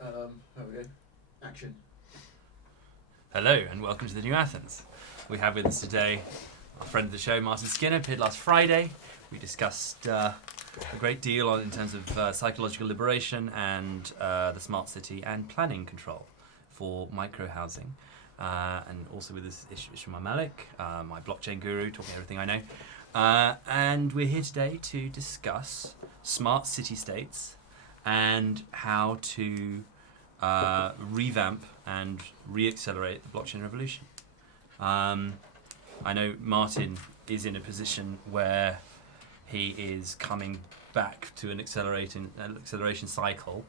There we go. Action. Hello and welcome to the New Athens. We have with us today our friend of the show, Martin Skinner, appeared last Friday. We discussed a great deal in terms of psychological liberation and the smart city and planning control for micro-housing. And also with us Ishmael Malik, my blockchain guru, talking everything I know. And we're here today to discuss smart city-states and how to revamp and re-accelerate the blockchain revolution. I know Martin is in a position where he is coming back to an acceleration cycle,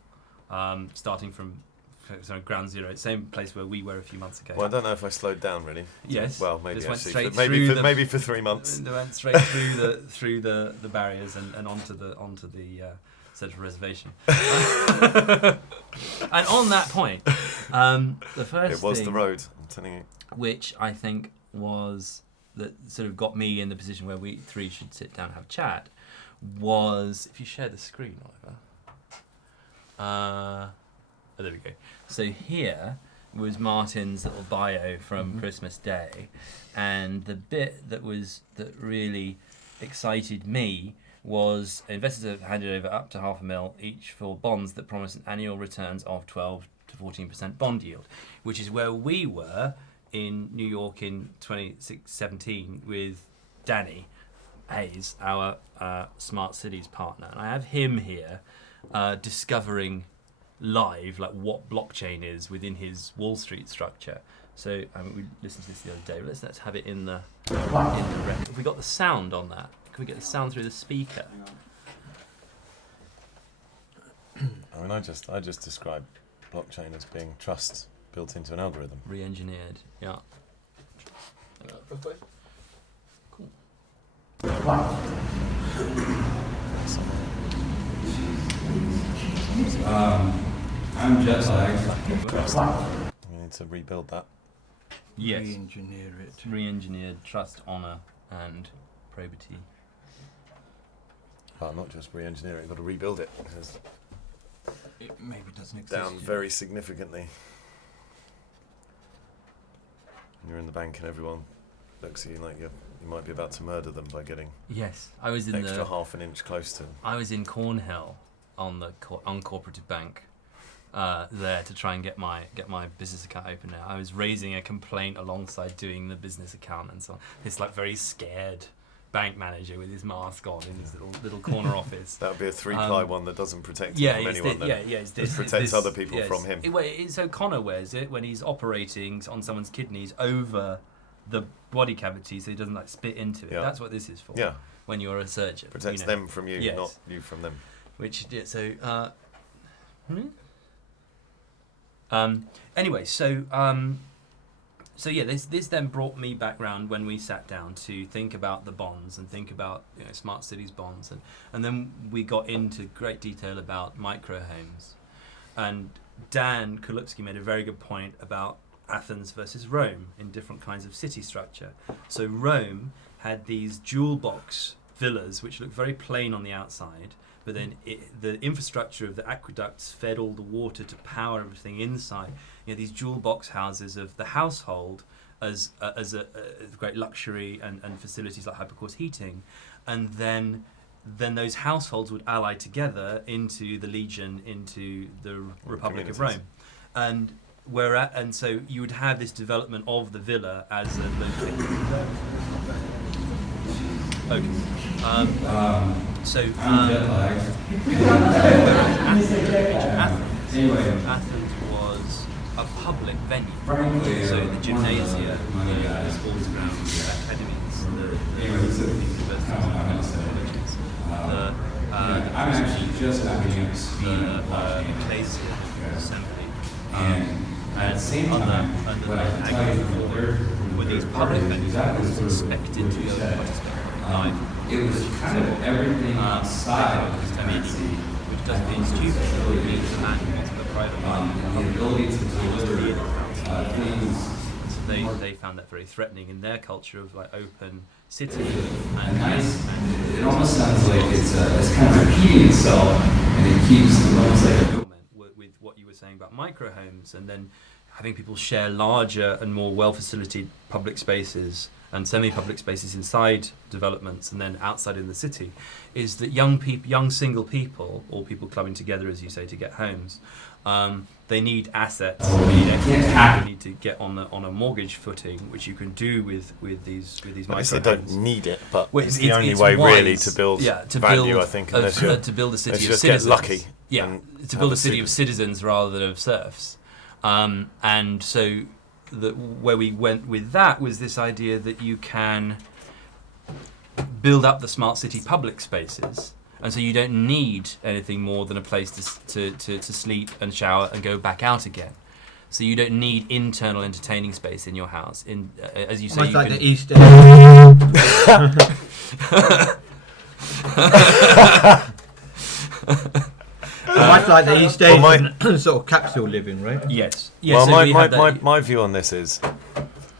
starting from ground zero, same place where we were a few months ago. Well, I don't know if I slowed down really. Yes. Well, maybe Just actually. went Maybe for 3 months. Went straight through the barriers and onto the central reservation. And on that point, the first it was thing, the road. I'm telling you. which I think was that sort of got me in the position where we three should sit down and have a chat, was if you share the screen, Oliver. There we go. So here was Martin's little bio from Christmas Day, and the bit that really excited me was investors have handed over up to $500,000 each for bonds that promise an annual returns of 12 to 14% bond yield, which is where we were in New York in 2017 with Danny Hayes, our Smart Cities partner. And I have him here discovering live like what blockchain is within his Wall Street structure. So we listened to this the other day, but let's have it in the record. Have we got the sound on that? Can we get the sound through the speaker? I mean, I just described blockchain as being trust built into an algorithm. Re-engineered, yeah. Cool. I'm jet lagged. We need to rebuild that. Yes. Re-engineer it. Re-engineered trust, honour, and probity. Well, not just re-engineer it, you've got to rebuild it. Because It maybe doesn't exist. down very significantly. You're in the bank and everyone looks at you like you might be about to murder them by getting Yes, I was in extra half an inch close to them. I was in Cornhill on the uncooperative bank there to try and get my business account open now. I was raising a complaint alongside doing the business account and so on. This like very scared bank manager with his mask on in his little corner office. That would be a 3-ply one that doesn't protect him from anyone. It protects other people from him. So Connor wears it when he's operating on someone's kidneys over the body cavity, so he doesn't like spit into it. Yeah. That's what this is for. Yeah. When you're a surgeon, Protects them from you, Yes. not you from them. Which so. Anyway, so yeah, this then brought me back round when we sat down to think about the bonds and think about smart cities bonds, and then we got into great detail about micro homes, and Dan Kulupski made a very good point about Athens versus Rome in different kinds of city structure. So Rome had these jewel box villas which looked very plain on the outside, but then the infrastructure of the aqueducts fed all the water to power everything inside. These jewel box houses of the household as a great luxury and facilities like hypercourse heating, and then those households would ally together into the legion, into the Republic of Rome, and so you would have this development of the villa as a location. Okay. So Athens was a public venue. So the gymnasia, the sports grounds, the academies, the universities, the ecclesia, assembly, and other were these public venues that was expected to go and participate live. It was kind of everything outside of fancy. Which doesn't mean stupid, it means the man who wants the private The ability to deliver things. So they found that very threatening in their culture of like open city. It almost sounds like it's kind of repeating itself, and it keeps the ones like with with what you were saying about micro homes, and then having people share larger and more well-facilitated public spaces and semi-public spaces inside developments and then outside in the city, is that young single people, or people clubbing together, as you say, to get homes, they need assets, they need equity, they need to get on a mortgage footing, which you can do with these micro homes. They don't need it, but Well, it's the only way really to build value, I think, unless you're to build a city of just citizens. get lucky. Yeah, and to build have a city of citizens rather than of serfs. And so where we went with that was this idea that you can build up the smart city public spaces, and so you don't need anything more than a place to sleep and shower and go back out again. So you don't need internal entertaining space in your house. As you say, Almost you like can, the East End. Much like the East End sort of capsule living, right? yes. Well, so we had that- my view on this is,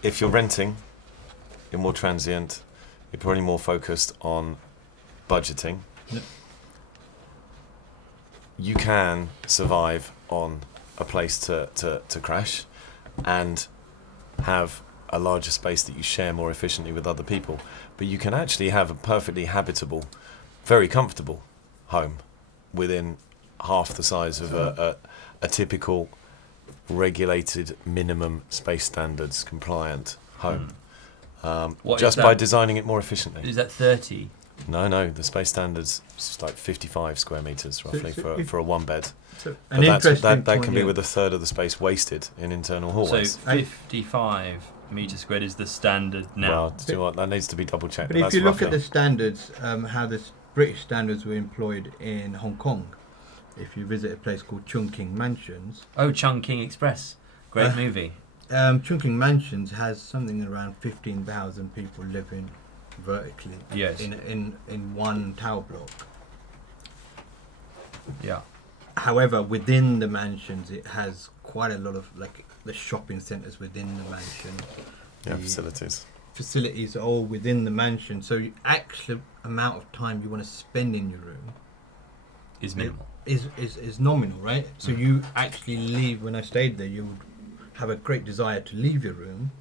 if you're renting, you're more transient, you're probably more focused on budgeting. Yep. You can survive on a place to crash and have a larger space that you share more efficiently with other people. But you can actually have a perfectly habitable, very comfortable home within half the size of a typical regulated minimum space standards compliant home. What is Just that? by designing it more efficiently. Is that 30? No, the space standards is like 55 square meters roughly if- for a one bed. So But an that interesting can point, be yeah. with a third of the space wasted in internal hallways. So 55 meters squared is the standard now. Well, do you know what? That needs to be double checked. But if that's you look at roughly. the standards, how the British standards were employed in Hong Kong, if you visit a place called Chungking Mansions, Oh, Chungking Express. Great movie. Chungking Mansions has something around 15,000 people living vertically Yes. in one tower block. Yeah. However, within the mansions, it has quite a lot of like the shopping centres within the mansion. Yeah, the facilities. facilities are all within the mansion, so the actual amount of time you want to spend in your room Is minimal. is nominal, right? So you actually leave. When I stayed there, you would have a great desire to leave your room,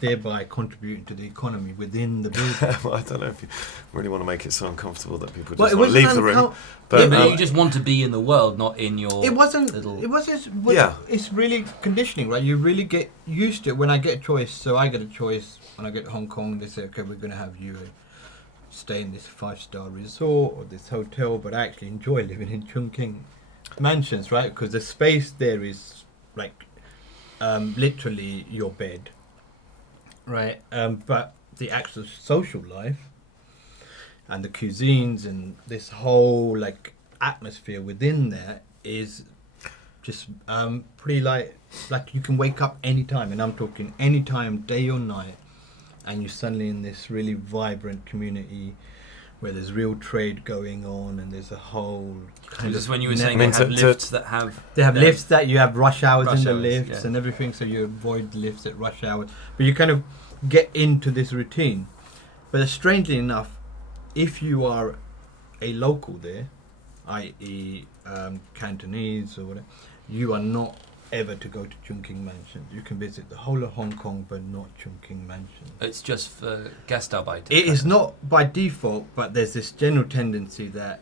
thereby contributing to the economy within the building. Well, I don't know if you really want to make it so uncomfortable that people Well, just it want to wasn't leave the room. uncom- But, Yeah, but um, you just want to be in the world, not in your. It wasn't. little- It wasn't. Yeah. It's really conditioning, right? You really get used to it. When I get a choice, so I get a choice. When I get to Hong Kong, they say, "Okay, we're going to have you stay in this 5-star resort or this hotel," but I actually enjoy living in Chungking Mansions, right? Because the space there is like literally your bed, right? But the actual social life and the cuisines and this whole like atmosphere within there is just pretty like you can wake up anytime, and I'm talking anytime, day or night, and you're suddenly in this really vibrant community where there's real trade going on, and there's a whole kind Just of when you were net- saying I mean, they have to- lifts that have. they have lifts that you have rush hours Rush in the hours, lifts yeah. and everything, so you avoid lifts at rush hours. But you kind of get into this routine. But strangely enough, if you are a local there, i.e. Cantonese or whatever, you are not ever to go to Chungking Mansions. You can visit the whole of Hong Kong, but not Chungking Mansions. It's just for Gastarbeit. It is not by default, but there's this general tendency that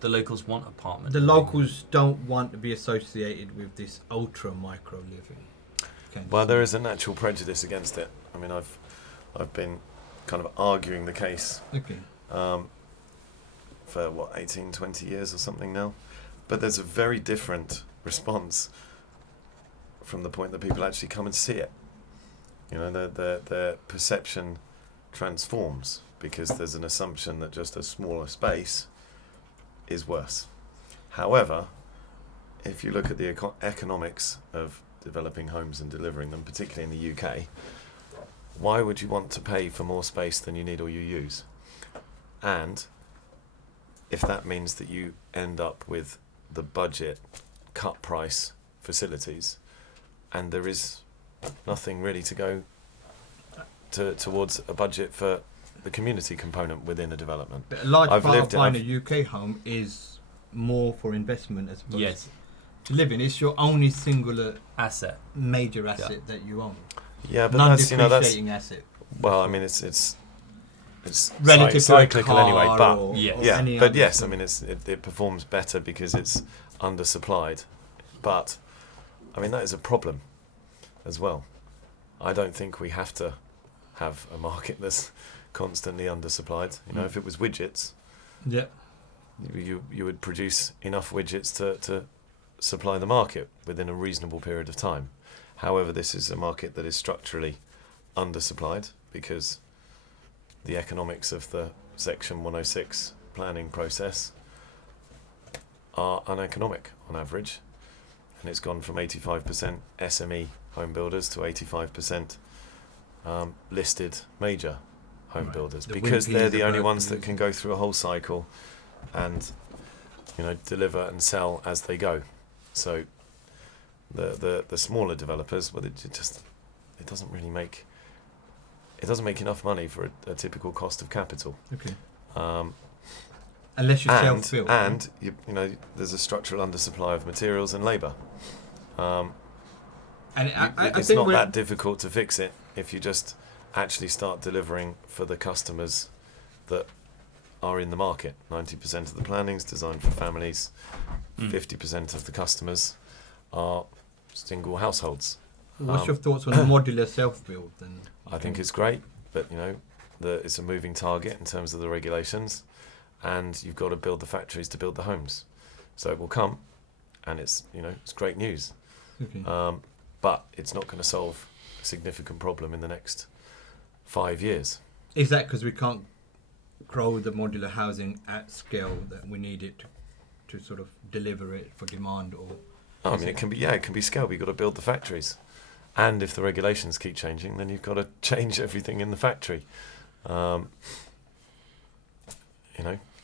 The locals want apartments. the locals don't want to be associated with this ultra micro living. well, there is a natural prejudice against it. I mean, I've been kind of arguing the case Okay. for 18, 20 years or something now. But there's a very different response from the point that people actually come and see it. You know, their perception transforms because there's an assumption that just a smaller space is worse. However, if you look at the economics of developing homes and delivering them, particularly in the UK, why would you want to pay for more space than you need or you use? And if that means that you end up with the budget cut price facilities and there is nothing really to go towards a budget for the community component within a development. But a large I've part of lived it, buying I've- a UK home is more for investment as opposed Yes. to living. It's your only singular Asset. major asset that you own. Yeah, but that's Non-depreciating asset. well, I mean, it's Relative to a cyclical car anyway. But or, Yeah. or yeah, any but other yes, I sort mean, it performs better because it's undersupplied. But I mean, that is a problem as well. I don't think we have to have a market that's constantly undersupplied. You know, if it was widgets, yeah. you would produce enough widgets to supply the market within a reasonable period of time. However, this is a market that is structurally undersupplied because the economics of the Section 106 planning process are uneconomic on average, and it's gone from 85% SME home builders to 85% listed major home Right. builders, The because Wimpys, they're the the only ones Berkeleys. that can go through a whole cycle and deliver and sell as they go. So the smaller developers, well, it doesn't really make enough money for a typical cost of capital. Okay. Um, Unless you and self-build. and you know there's a structural undersupply of materials and labour. And I It's think not we're, that difficult to fix it if you just actually start delivering for the customers that are in the market. 90% of the planning's designed for families. 50% of the customers are single households. what's your thoughts on the modular self-build then? I think it's great, but it's a moving target in terms of the regulations, and you've got to build the factories to build the homes. So it will come, and it's great news. Okay. But it's not going to solve a significant problem in the next 5 years. Is that because we can't grow the modular housing at scale that we need it to sort of deliver it for demand, or? I mean, it can be scale, but you've got to build the factories. And if the regulations keep changing, then you've got to change everything in the factory.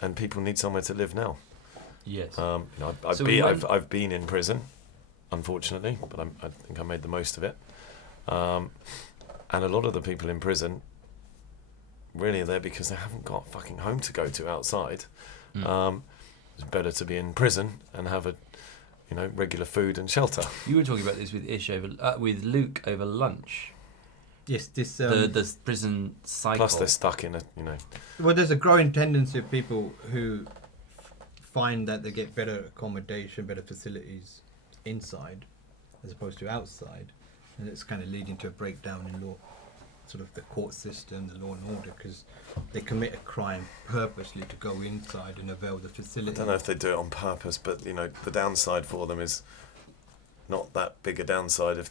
And people need somewhere to live now. Yes. I've been in prison, unfortunately, but I think I made the most of it. And a lot of the people in prison really are there because they haven't got a fucking home to go to outside. It's better to be in prison and have a regular food and shelter. You were talking about this with with Luke over lunch. Yes, this. The prison cycle. Plus, they're stuck in Well, there's a growing tendency of people who find that they get better accommodation, better facilities inside as opposed to outside, and it's kind of leading to a breakdown in law, sort of the court system, the law and order, because they commit a crime purposely to go inside and avail the facility. I don't know if they do it on purpose, but the downside for them is not that big a downside if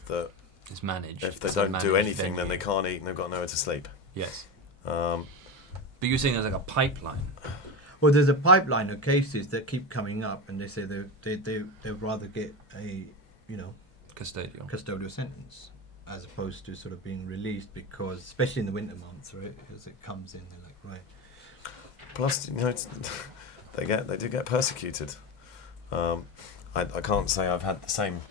It's managed. they It's a don't do managed anything, then venue. they can't eat and they've got nowhere to sleep. Yes. Um, But you're saying there's like a pipeline. Well, there's a pipeline of cases that keep coming up, and they say they'd rather get a Custodial. custodial sentence as opposed to sort of being released, because especially in the winter months, right, as it comes in, they're like, right. Plus, they do get persecuted. I can't say I've had the same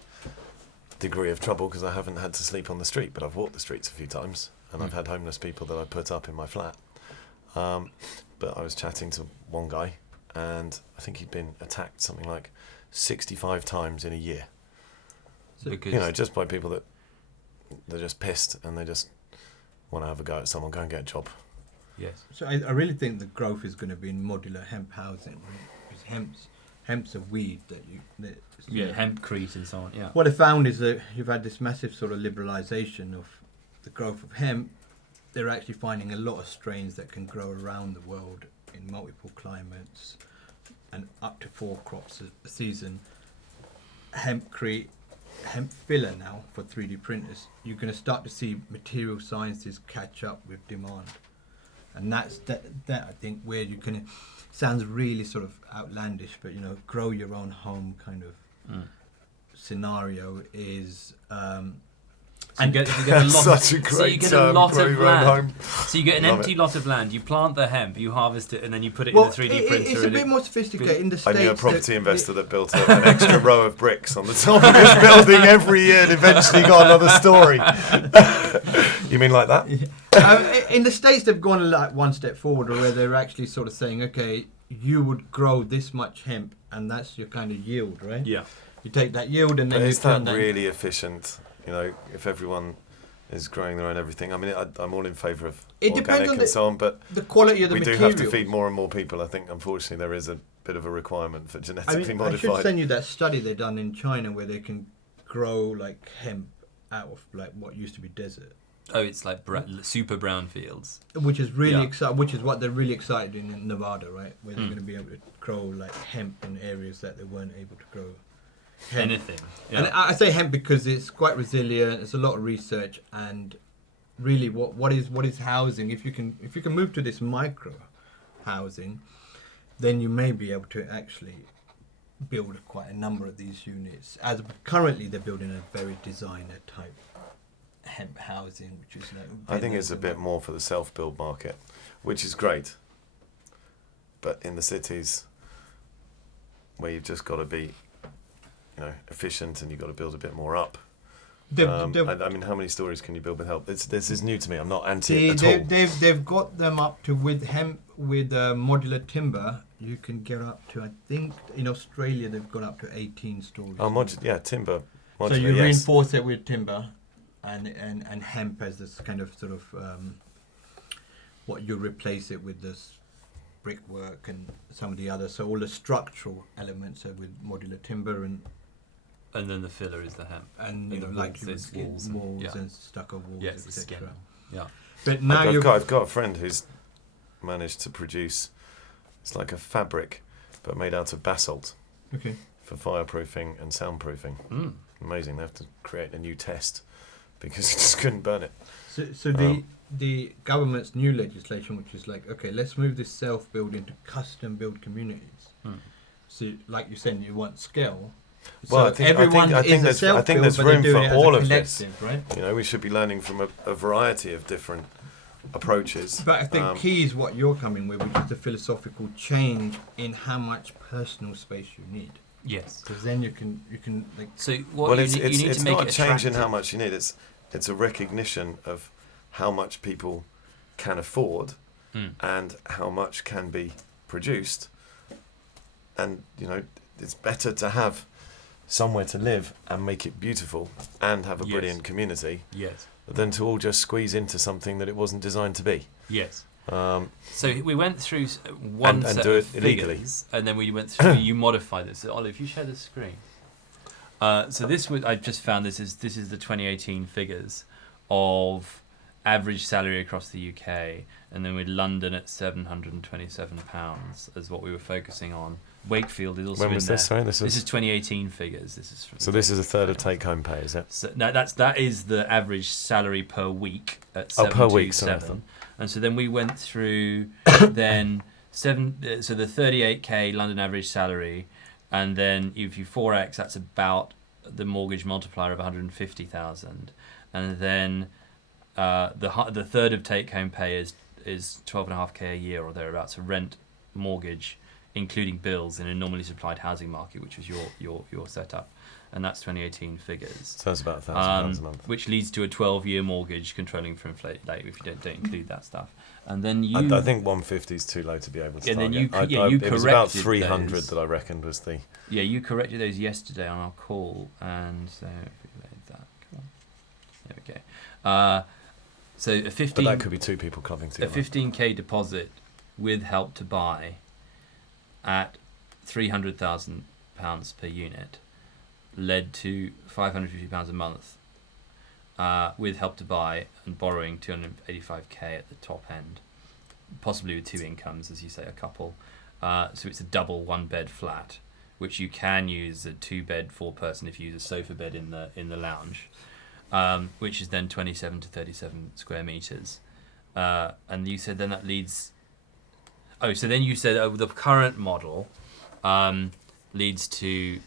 degree of trouble because I haven't had to sleep on the street, but I've walked the streets a few times, and I've had homeless people that I put up in my flat. But I was chatting to one guy, and I think he'd been attacked something like 65 times in a year. So, Because Just by people that they're just pissed and they just want to have a go at someone, go and get a job. yes. so I really think the growth is going to be in modular hemp housing, right? Because hemp's a weed that Hempcrete and so on. Yeah. What I found is that you've had this massive sort of liberalisation of the growth of hemp. They're actually finding a lot of strains that can grow around the world in multiple climates and up to 4 crops a season. Hempcrete, hemp filler now for 3D printers. You're going to start to see material sciences catch up with demand, and that's that I think where you can. Sounds really sort of outlandish, but grow your own home kind of scenario is. So you get a lot. Such a So great you get term, a lot grow of your own land. home. So you get an Love empty it. lot of land. You plant the hemp, you harvest it, and then you put it Well, in the 3D printer. it's a and bit more sophisticated in the I States. knew a property that- investor that built an extra row of bricks on the top of his building every year and eventually got another story. You mean like that? In the States, they've gone like one step forward, where they're actually sort of saying, okay, you would grow this much hemp and that's your kind of yield, right? Yeah. You take that yield and then But you is turn that that. really efficient? You know, if everyone is growing their own everything. I mean, I'm all in favour of It depends organic on and the- so on, but The quality of the we do materials. have to feed more and more people. I think, unfortunately, there is a bit of a requirement for I genetically mean, I should modified. send you that study they done in China where they can grow like hemp out of like what used to be desert, Oh, it's like super brown fields. which is really Yeah. exciting. Which is what they're really excited in Nevada, right? Where they're Mm. going to be able to grow like hemp in areas that they weren't able to grow hemp. Anything. And Yeah. I say hemp because it's quite resilient. There's a lot of research, and really, what is housing? If you can move to this micro housing, then you may be able to actually build quite a number of these units. As currently, they're building a very designer type hemp housing, which is like. I think it's a bit more for the self-build market, which is great. But in the cities, where you've just got to be, efficient, and you've got to build a bit more up. I mean, how many stories can you build with help? This is new to me. I'm not anti it at all. They've got them up to with hemp with modular timber. You can get up to, I think, in Australia they've got up to 18 stories. Timber. So Modular, you yes. reinforce it with timber, and hemp as this kind of sort of what you replace it with this brickwork and some of the others. So all the structural elements are with modular timber and And then the filler is the hemp. you know, the like walls, it's walls and- walls yeah. and stucco walls, Yes, the skin. etc. Yeah. But now I've got a friend who's managed to produce. It's like a fabric, but made out of basalt okay. for fireproofing and soundproofing. Mm. Amazing. They have to create a new test because you just couldn't burn it. So the government's new legislation, which is like, okay, let's move this self-build into custom-build communities. Mm. So, like you said, you want scale. Well, so I think everyone is a I think there's self-build, but they're room doing for it as all a of this. collective, right? You know, we should be learning from a variety of different approaches. But I think key is what you're coming with, which is the philosophical change in how much personal space you need. Yes. Because then you can like. So what Well, you, it's need, you need to make not it a change in attractive. how much you need. It's a recognition of how much people can afford Mm. and how much can be produced. And it's better to have somewhere to live and make it beautiful and have a Yes. brilliant community Yes. than to all just squeeze into something that it wasn't designed to be. Yes. Um, So we went through one And set do of it illegally. figures, and then we went through. You modified this. So, Ollie, if you share the screen. So this was, I just found this is the 2018 figures of average salary across the UK, and then with London at £727 as what we were focusing on. Wakefield is also when in was there. this? Sorry, This is 2018 figures. This is from so this is a third of take-home pay, is it? So no, that is the average salary per week at Oh, per week, sorry, I 727. thought. And so then we went through then so the 38k London average salary, and then if you 4x, that's about the mortgage multiplier of 150,000, and then the third of take home pay is 12.5k a year or thereabouts, so rent, mortgage, including bills in a normally supplied housing market, which was your setup, and that's 2018 figures. So that's about £1,000 a month. Which leads to a 12-year mortgage controlling for inflation, like if you don't include that stuff. And then you, I think 150 is too low to be able to Yeah, then target. you it was about corrected 300 those. that I reckoned was the. yeah, you corrected those yesterday on our call, and so if we load that, come on, there we go. So a But 15, that could be two people clubbing a together. 15k deposit with Help to Buy at £300,000 per unit led to £550 a month with Help to Buy and borrowing 285k at the top end, possibly with two incomes, as you say, a couple. So it's a double one-bed flat, which you can use a two-bed, four-person if you use a sofa bed in the lounge, which is then 27 to 37 square meters. And you said then that leads. Oh, so then you said the current model leads to,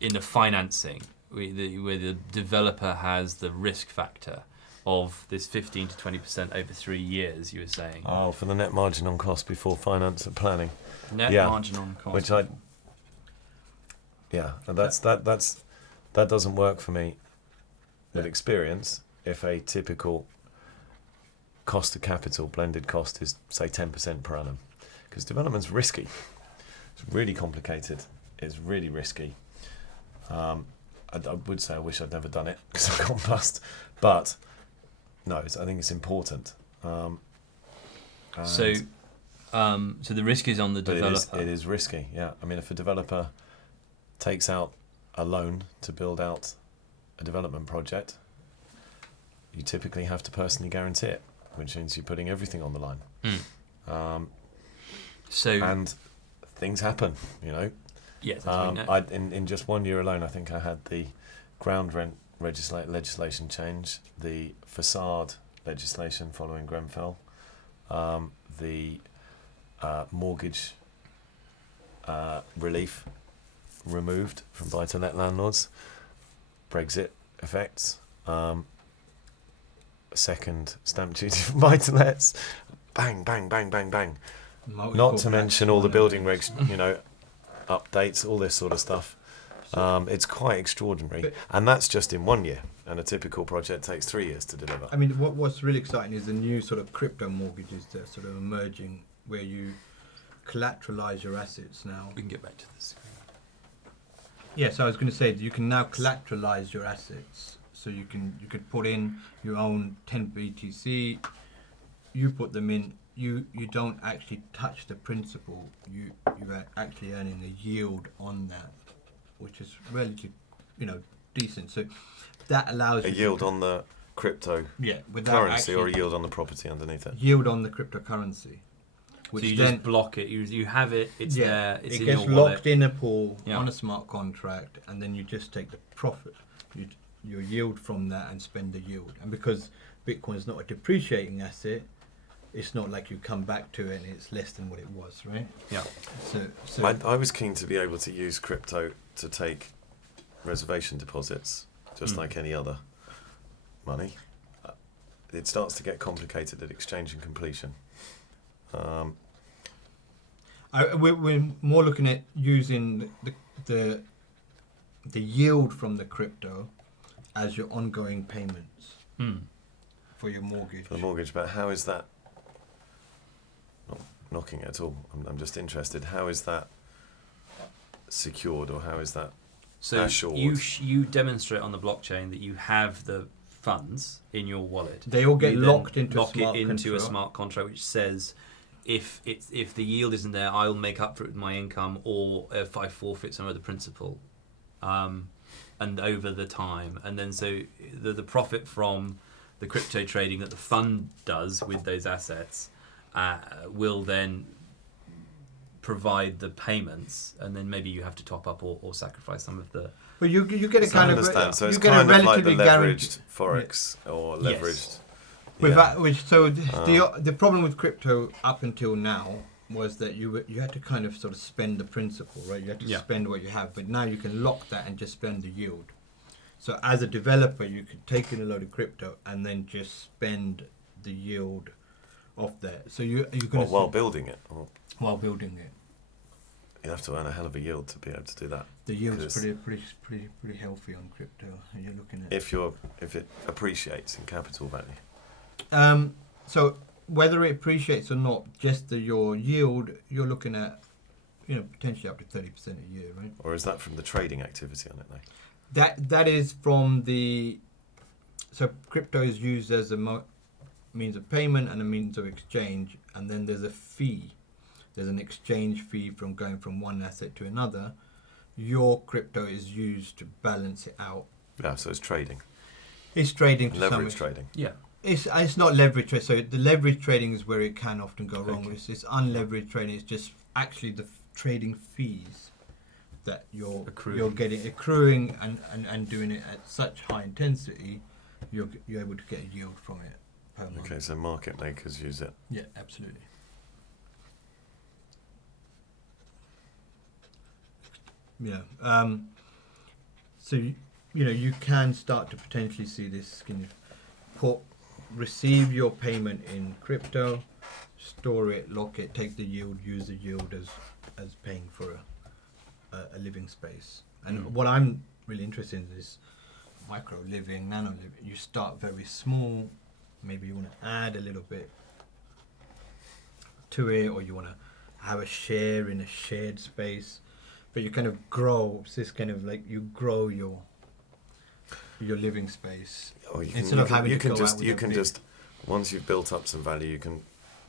in the financing, where the developer has the risk factor of this 15 to 20% over 3 years. You were saying Oh, for the net margin on cost before finance and planning. net yeah, margin on cost. Which and that doesn't work for me with experience if a typical cost of capital blended cost is say 10% per annum, because development's risky. It's really complicated. is really risky. I would say I wish I'd never done it because I've gone bust, but no, I think it's important. So the risk is on the But developer. it is risky, yeah. I mean, if a developer takes out a loan to build out a development project, you typically have to personally guarantee it, which means you're putting everything on the line. And things happen, you know. Yes, that's what we know. In just 1 year alone, I think I had the ground rent legislation change, the facade legislation following Grenfell, the mortgage relief removed from buy-to-let landlords, Brexit effects, second stamp duty for buy-to-lets, bang, bang, bang, bang, bang. Not to mention all the building regs, you know, updates, all this sort of stuff. It's quite extraordinary, and that's just in 1 year. And a typical project takes 3 years to deliver. I mean, what's really exciting is the new sort of crypto mortgages that are sort of emerging, where you collateralize your assets now. We can get back to this. Yes, I was going to say you can now collateralize your assets, so you could put in your own 10 BTC. You put them in. You don't actually touch the principal. You're actually earning a yield on that, which is relatively, decent. So that allows A yield on the crypto without currency, or a yield on the property underneath it. Yield on the cryptocurrency. So you just block it. You have it. It's there. It's in your wallet. It gets locked in a pool Yeah. on a smart contract, and then you just take the profit, your yield from that, and spend the yield. And because Bitcoin is not a depreciating asset, it's not like you come back to it and it's less than what it was, right? Yeah. So I was keen to be able to use crypto to take reservation deposits, just like any other money. It starts to get complicated at exchange and completion. we're more looking at using the yield from the crypto as your ongoing payments for your mortgage. For the mortgage, but how is that? Not knocking it at all. I'm just interested. How is that secured, or how is that assured? You demonstrate on the blockchain that you have the funds in your wallet. They all get You locked then into lock a smart it into a contract. smart contract, which says if the yield isn't there, I'll make up for it with my income, or if I forfeit some of the principal, and over the time, and then so the profit from the crypto trading that the fund does with those assets will then provide the payments, and then maybe you have to top up or sacrifice some of the. But you get a So I kind of understand. So you it's get kind a of like the relatively guaranteed leveraged forex or leveraged. With Yeah. that, the problem with crypto up until now was that you had to kind of sort of spend the principal, right? You had to Yeah. spend what you have, but now you can lock that and just spend the yield. So as a developer, you could take in a load of crypto and then just spend the yield off that. So you're going While building it, while building it. you have to earn a hell of a yield to be able to do that. The yield's Because pretty healthy on crypto. And you're looking at if it appreciates in capital value. So whether it appreciates or not, just your yield, you're looking at, potentially up to 30% a year, right? Or is that from the trading activity on it, though? That is from the. So crypto is used as a means of payment and a means of exchange, and then there's a fee. There's an exchange fee from going from one asset to another. Your crypto is used to balance it out. Yeah, so it's trading. It's trading to some Leverage extent. trading. Yeah. It's not leverage trade. So the leverage trading is where it can often go wrong. Okay. It's unleveraged trading. It's just actually the trading fees that you're getting accruing and doing it at such high intensity, you're able to get a yield from it per month. Okay, so market makers use it. Yeah, absolutely. Yeah. So you can start to potentially see this. Can you receive your payment in crypto, store it, lock it, take the yield, use the yield as paying for a living space. And what I'm really interested in is micro living, nano living. You start very small. Maybe you want to add a little bit to it, or you want to have a share in a shared space. but you kind of grow. It's this kind of like you grow your living space. Or you Instead of having you to can go just out with you a can big- just once you've built up some value, you can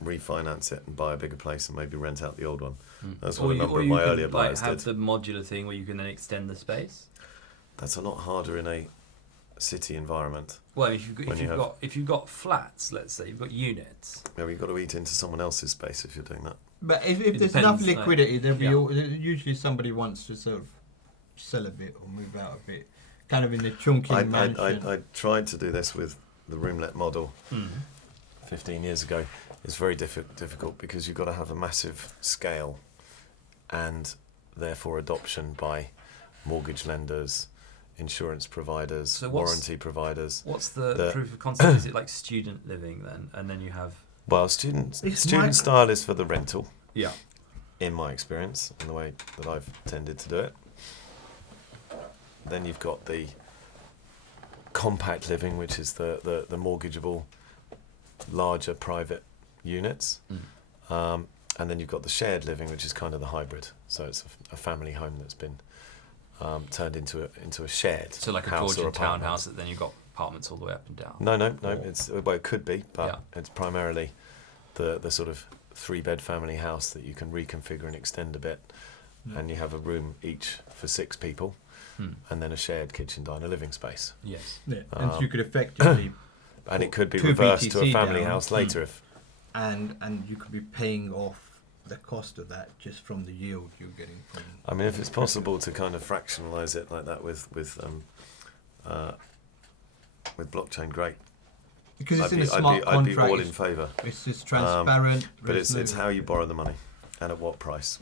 refinance it and buy a bigger place and maybe rent out the old one. That's what a number of my earlier buyers have did. the modular thing where you can then extend the space. That's a lot harder in a city environment. Well, if you've When you have- if you've got flats, let's say you've got units. Maybe you've got to eat into someone else's space if you're doing that. But if It there's enough depends, like- liquidity, there'll be Yeah. usually somebody wants to sort of sell a bit or move out a bit, kind of in the chunky mansion. I tried to do this with the roomlet model 15 years ago. It's very difficult because you've got to have a massive scale and therefore adoption by mortgage lenders, insurance providers, So what's- warranty providers. What's the The- proof of concept? Is it like student living then, and then you have Well, student It's micro- style is for the rental, yeah. in my experience, and the way that I've tended to do it. Then you've got the compact living, which is the mortgageable, larger private units. And then you've got the shared living, which is kind of the hybrid. So it's a family home that's been turned into a shared So like a house or Georgian apartment. townhouse that then you've got apartments all the way up and down. No. Or- It's well, it could be, but Yeah. it's primarily the sort of 3-bed family house that you can reconfigure and extend a bit, and you have a room each for 6 people, and then a shared kitchen diner living space. Yes. Yeah, and so you could effectively, And it could be Two reversed to a BTC family down. house later if. and you could be paying off the cost of that just from the yield you're getting from. I mean, if it's possible to kind of fractionalize it like that with blockchain, great. Because it's I'd in a be smart all in contract. favour. It's just transparent. But there's it's no- how you borrow the money and at what price.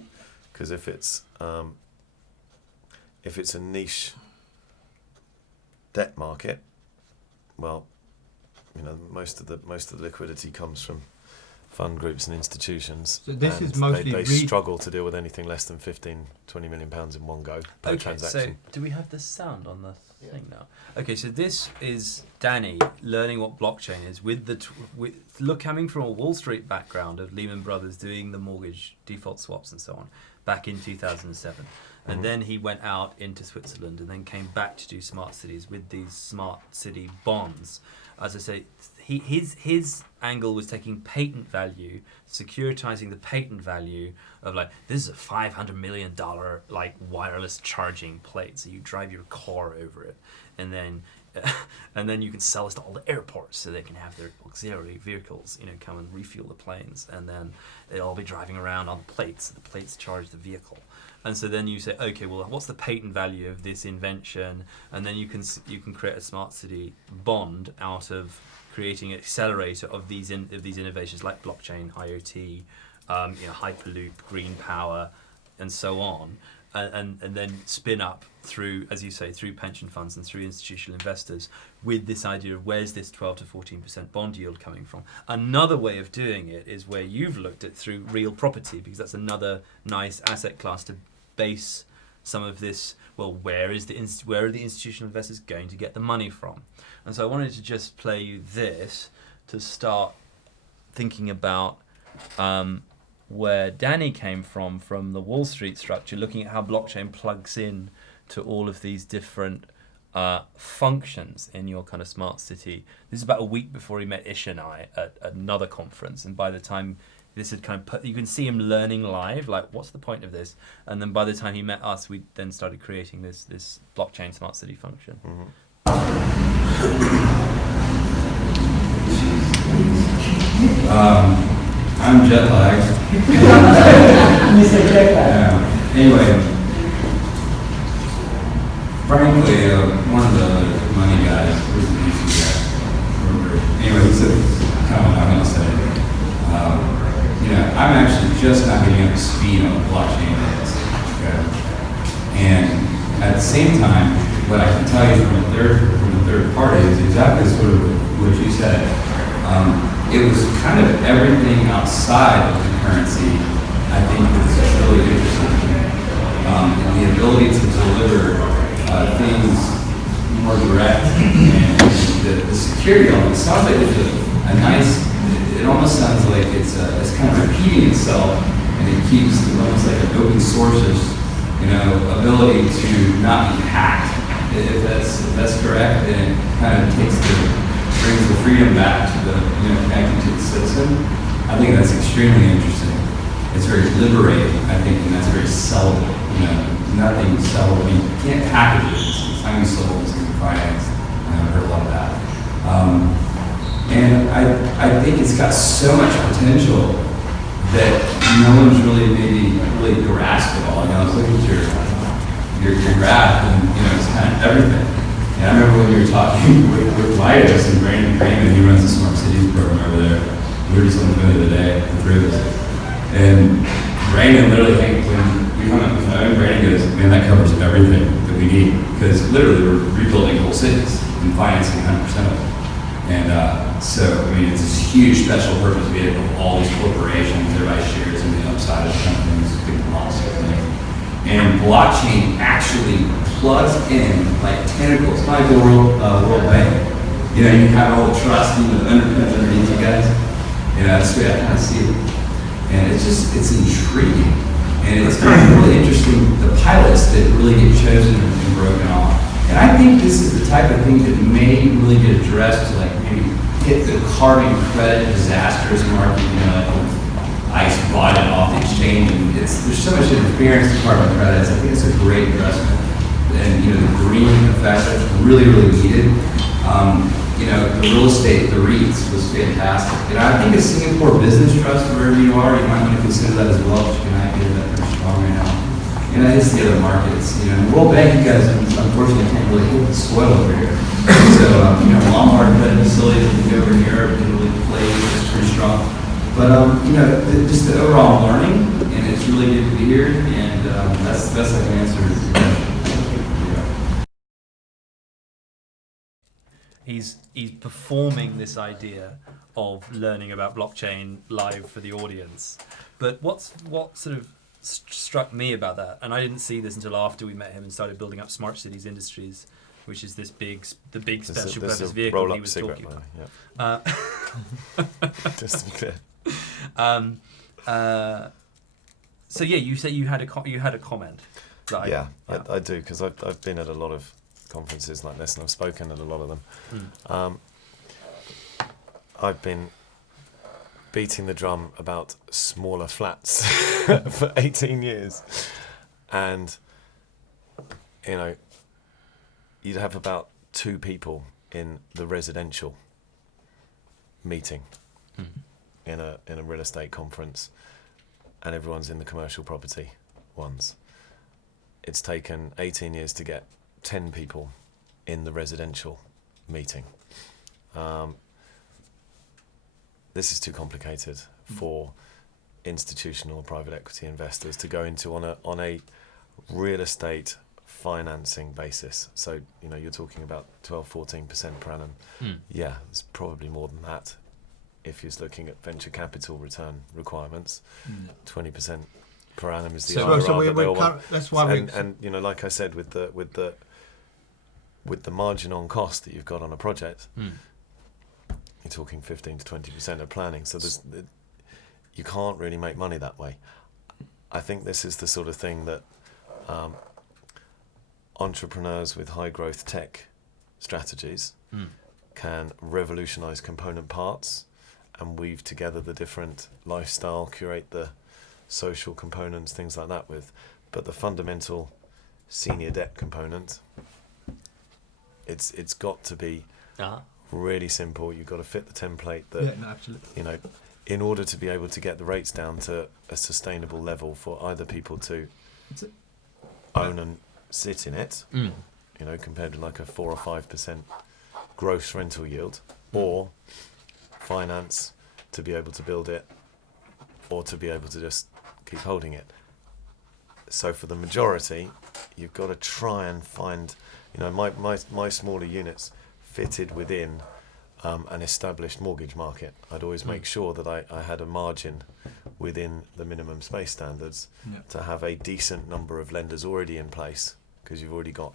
Because if it's a niche debt market, well, you know, most of the liquidity comes from fund groups and institutions. So this and is mostly they re- struggle to deal with anything less than 15-20 million pounds in one go per Okay, transaction. so do we have the sound on the thing now? Okay, so this is Danny learning what blockchain is with coming from a Wall Street background of Lehman Brothers doing the mortgage default swaps and so on back in 2007. And then he went out into Switzerland and then came back to do smart cities with these smart city bonds. As I say, his angle was taking patent value, securitizing the patent value of like, this is a $500 million like wireless charging plate, so you drive your car over it, and then you can sell this to all the airports so they can have their auxiliary vehicles, you know, come and refuel the planes, and then they'll all be driving around on plates. So the plates charge the vehicle. And so then you say, okay, well, what's the patent value of this invention? And then you can create a smart city bond out of creating an accelerator of these innovations like blockchain, IoT, Hyperloop, green power, and so on, and then spin up through, as you say, through pension funds and through institutional investors with this idea of where's this 12 to 14% bond yield coming from. Another way of doing it is where you've looked at through real property, because that's another nice asset class to base some of this. Well, where are the institutional investors going to get the money from? And so I wanted to just play you this to start thinking about where Danny came from the Wall Street structure, looking at how blockchain plugs in to all of these different functions in your kind of smart city. This is about a week before he met Ish and I at another conference, and by the time this had kind of you can see him learning live, like what's the point of this? And then by the time he met us, we then started creating this blockchain smart city function. I'm jet lagged. Anyway, frankly, one of the money guys, who's the DC guy? Anyway, he said, come on, I'm going to say, I'm actually just not getting up to speed on what blockchain is. Okay? And at the same time, what I can tell you from the third party is exactly sort of what you said. It was kind of everything outside of the currency, I think, was really interesting. And the ability to deliver things more direct, and the security element sounds like it's a nice. It almost sounds like it's kind of repeating itself, and it keeps almost like an open source ability to not be hacked, if that's correct, and it kind of brings the freedom back to the, connecting to the citizen. I think that's extremely interesting. It's very liberating, I think, and that's very sellable. Nothing sellable. You can't package it. It's not going to be sold. It's going to be financed. I've heard a lot of that. And I think it's got so much potential that no one's really grasped it all. I was looking at your graph, and it's kind of everything. And I remember when you were talking with Leidos and Brandon Freeman, he runs the Smart Cities program over there. We were just on the phone the other day, the three of us. And Brandon literally, when we hung up the phone, Brandon goes, "Man, that covers everything that we need." Because literally we're rebuilding whole cities and financing 100% of them. And it's this huge special purpose vehicle of all these corporations. Everybody shares in the upside of the company. It's a big policy thing. And blockchain actually plugs in like tentacles, kind of like the World Bank. You have all the trust and the underneath you guys. That's great. I kind of see it. And it's intriguing. And it's kind of really interesting, the pilots that really get chosen and broken off. And I think this is the type of thing that may really get addressed to maybe hit the carbon credit disasters market, like when ICE bought it off the exchange, and there's so much interference in carbon credits. I think it's a great investment. And the green effect that's really, really needed. The real estate, the REITs was fantastic. And I think a Singapore Business Trust, wherever you are, you might want to consider that as well, because you can get that pretty strong right now. And that is the other markets. The World Bank, you guys unfortunately can't really hit the soil over here. So, Lombard credit facilities that go over in Europe can really play it's pretty strong. But, just the overall learning, and it's really good to be here, and that's the best I can answer your question. He's performing this idea of learning about blockchain live for the audience. But what sort of struck me about that, and I didn't see this until after we met him and started building up Smart Cities Industries, which is the big special purpose vehicle he was talking about. Just to be clear. So yeah, you said you had a comment. I do, because I've been at a lot of conferences like this, and I've spoken at a lot of them. I've been beating the drum about smaller flats for 18 years, and you'd have about 2 people in the residential meeting in a real estate conference, and everyone's in the commercial property ones. It's taken 18 years to get 10 people in the residential meeting. This is too complicated for institutional or private equity investors to go into on a real estate financing basis. So you're talking about 12-14% per annum. Yeah, it's probably more than that if you're looking at venture capital return requirements. 20% per annum is the that's why and like I said, with the margin on cost that you've got on a project, you're talking 15-20% of planning. So you can't really make money that way. I think this is the sort of thing that entrepreneurs with high growth tech strategies can revolutionize component parts and weave together the different lifestyle, curate the social components, things like that with. But the fundamental senior debt component, it's got to be really simple. You've got to fit the template that, absolutely. In order to be able to get the rates down to a sustainable level for either people to own and sit in it, compared to like a 4 or 5% gross rental yield, or finance to be able to build it, or to be able to just keep holding it. So for the majority, you've got to try and find, my smaller units fitted within an established mortgage market. I'd always make sure that I had a margin within the minimum space standards to have a decent number of lenders already in place, because you've already got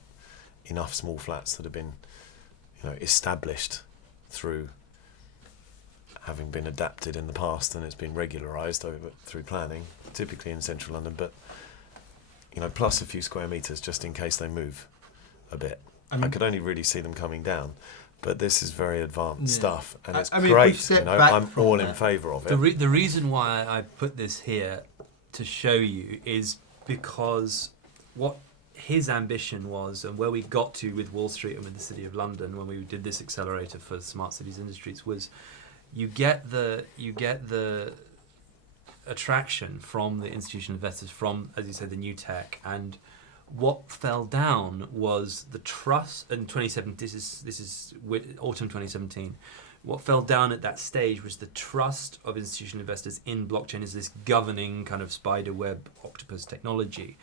enough small flats that have been established through having been adapted in the past, and it's been regularised through planning, typically in central London. But plus a few square meters just in case they move a bit. I mean, I could only really see them coming down, but this is very advanced Yeah. stuff, and it's I mean, if we great. step back I'm from all in that- favour of it. The reason why I put this here to show you is because what his ambition was, and where we got to with Wall Street and with the City of London when we did this accelerator for Smart Cities Industries, was you get the attraction from the institutional investors, from, as you said, the new tech, and what fell down was the trust. In 2017, this is autumn 2017. What fell down at that stage was the trust of institutional investors in blockchain as this governing kind of spider web octopus technology,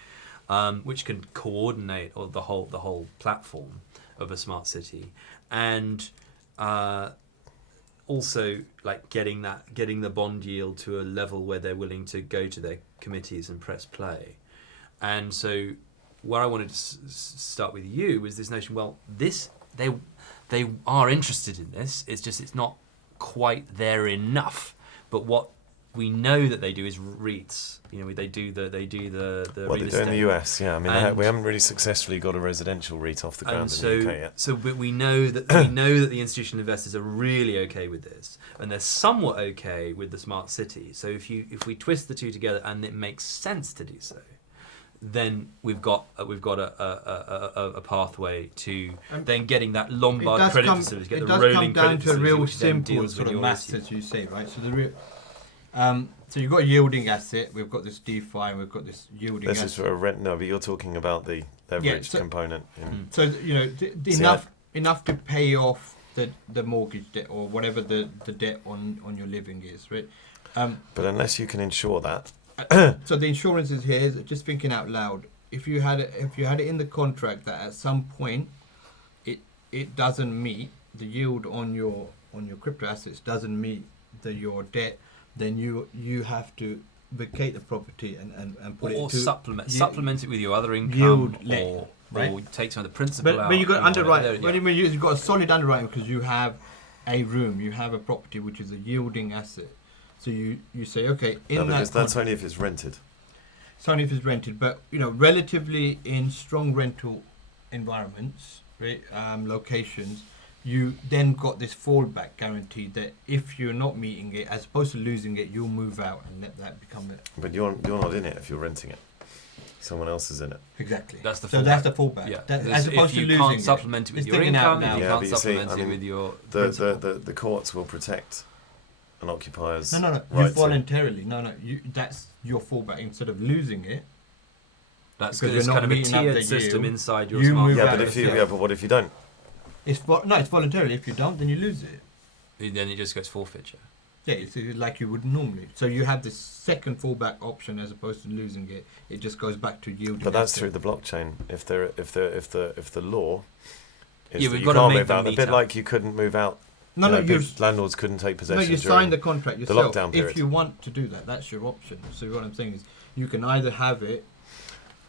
which can coordinate or the whole platform of a smart city, and also like getting the bond yield to a level where they're willing to go to their committees and press play. And so where I wanted to start with you was this notion, well, they are interested in this, it's just it's not quite there enough. But what we know that they do is REITs. They do the What real they do in estate. the US, yeah. I mean, And- we haven't really successfully got a residential REIT off the ground And in the UK yet. but we know that the institutional investors are really okay with this, and they're somewhat okay with the smart city. So if we twist the two together and it makes sense to do so, then we've got a pathway to then getting that Lombard credit facility, get it the does rolling come down credit to a facility, real which then simple deals sort with of your maths, issue. as you say, right? So you've got a yielding asset, we've got this DeFi, and we've got this yielding This asset. is for a rent. No, but you're talking about the leverage so- component. So See, enough to pay off the mortgage debt or whatever the debt on your living is, right? But unless you can insure that, So the insurance is here. Just thinking out loud, if you had it in the contract that at some point it doesn't meet the yield on your crypto assets doesn't meet your debt, then you have to vacate the property and put Or it to supplement it with your other income, yield let, or right? take some of the principal out. But you've got underwriting. Yeah. What do you mean? You've got a solid underwriting because you have a room, you have a property which is a yielding asset. So you say, okay, in because that that's only if it's rented. it's only if it's rented, but relatively in strong rental environments, right, locations, you then got this fallback guarantee that if you're not meeting it, as opposed to losing it, you'll move out and let that become it. But you're not in it if you're renting it. Someone else is in it. Exactly. That's the so fallback. that's the fallback. Yeah. As If opposed to you losing can't it. supplement it with It's your thinking out income, loud. you Yeah, can't but you see, supplement I it mean, with your The principal. the courts will protect an occupier's No. You right to- voluntarily. No. That's your fallback. Instead of losing it, That's because good. It's you're kind not of a meeting up tiered the system yield, inside your you smart move Yeah, out but of but what if you don't? it's voluntarily. If you don't, then you lose it. Then it just goes forfeiture. Yeah, it's like you would normally. So you have this second fallback option as opposed to losing it. It just goes back to yielding. But that's asset. through the blockchain. If the law is Yeah, that we've you gotta can't make move them out, a meet bit up. like you couldn't move out. No, landlords couldn't take no, possession. you during sign the contract yourself. lockdown period. If you want to do that, that's your option. So what I'm saying is, you can either have it.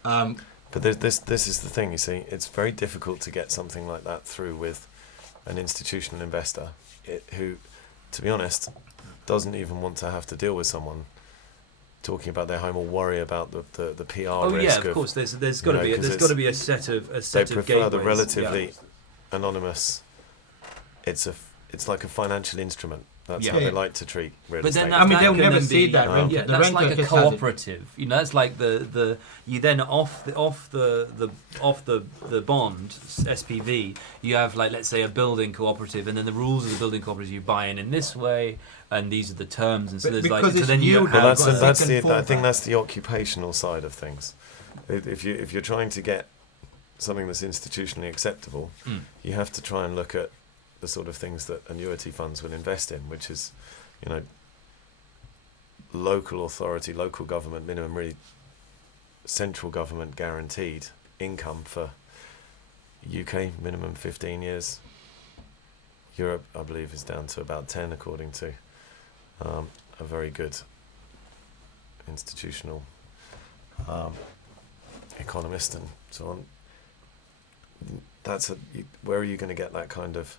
But this is the thing. You see, it's very difficult to get something like that through with an institutional investor who, to be honest, doesn't even want to have to deal with someone talking about their home or worry about the PR Oh risk. yeah, of course. There's got to know, be 'cause there's got to be a set of They prefer gateways. the relatively Yeah. anonymous. It's like a financial instrument. That's Yeah. how they Yeah. like to treat real But estate. then I mean, that they'll can never then see be- that. Oh. Yeah, The that's renter like a just has it. cooperative. That's like the you then off the bond SPV. You have, like, let's say, a building cooperative, and then the rules of the building cooperative, you buy in this way, and these are the terms, and so But there's because like so it's then you yielding, Well, have got a that's second I think fallback. that's the occupational side of things. If you're trying to get something that's institutionally acceptable, Mm. you have to try and look at the sort of things that annuity funds will invest in, which is, local authority, local government minimum, really central government guaranteed income for UK minimum 15 years. Europe, I believe, is down to about 10, according to a very good institutional economist and so on. Where are you going to get that kind of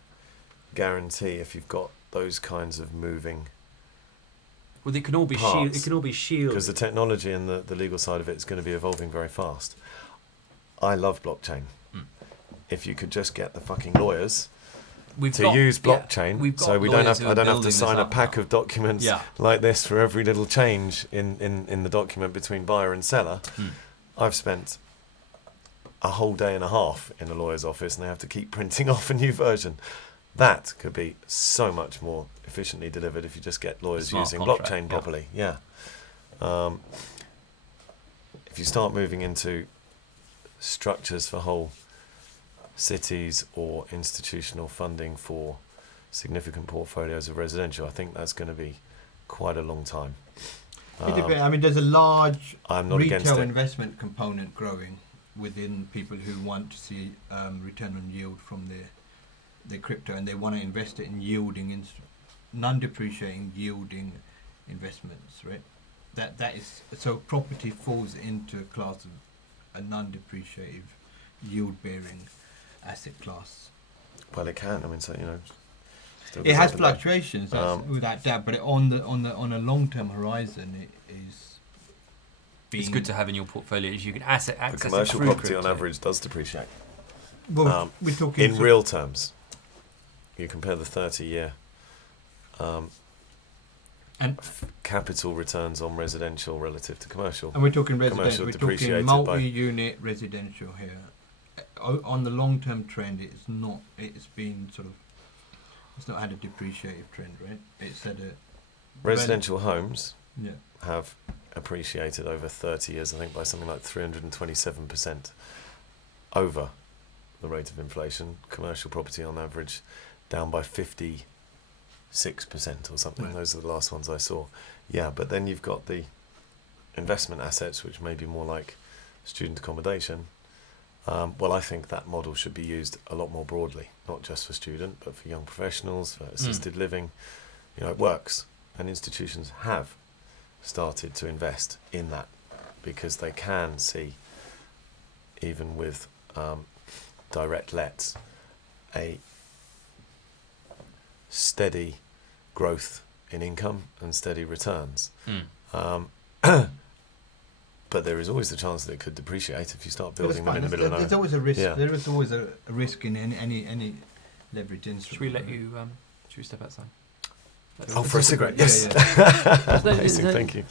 guarantee if you've got those kinds of moving Well, it can all be parts. it can all be shielded. Because the technology and the legal side of it is going to be evolving very fast. I love blockchain. Mm. If you could just get the fucking lawyers We've to got- use yeah, blockchain, we've got so we don't lawyers have who are I don't have building to this sign a up pack now. of documents Yeah. like this for every little change in the document between buyer and seller. Hmm. I've spent a whole day and a half in a lawyer's office and they have to keep printing off a new version. That could be so much more efficiently delivered if you just get lawyers Smart using contract, blockchain yeah. properly. Yeah. If you start moving into structures for whole cities or institutional funding for significant portfolios of residential, I think that's going to be quite a long time. It depends. I mean, there's a large I'm not against retail it. investment component growing within people who want to see return on yield from their crypto, and they want to invest it in yielding, non-depreciating yielding investments, right? That is so. Property falls into a class of a non-depreciative, yield-bearing asset class. Well, it can. I mean, so still It has goes up and down. fluctuations, without doubt, but on a long-term horizon, it is. It's good to have in your portfolio. Is you can access But it commercial through property on crypto. average does depreciate. Well, we're talking In real terms, you compare the 30-year and capital returns on residential relative to commercial. And we're talking residential. Commercial We're talking depreciated by- multi-unit residential here. On the long-term trend, it's not. It's been sort of. It's not had a depreciative trend, right? It's had a. Residential homes Yeah. have appreciated over 30 years, I think, by something like 327% over the rate of inflation. Commercial property on average down by 56% or something. Right. Those are the last ones I saw. Yeah, but then you've got the investment assets, which may be more like student accommodation. Well, I think that model should be used a lot more broadly, not just for student, but for young professionals, for assisted living. It works. And institutions have started to invest in that because they can see, even with direct lets, a steady growth in income and steady returns. But there is always the chance that it could depreciate if you start building them in the middle of There's nowhere. always a risk. Yeah. There is always a risk in any leverage instrument. Should we let you? Should we step outside? Oh, for a cigarette, Yeah, yes. yeah. Amazing, thank you.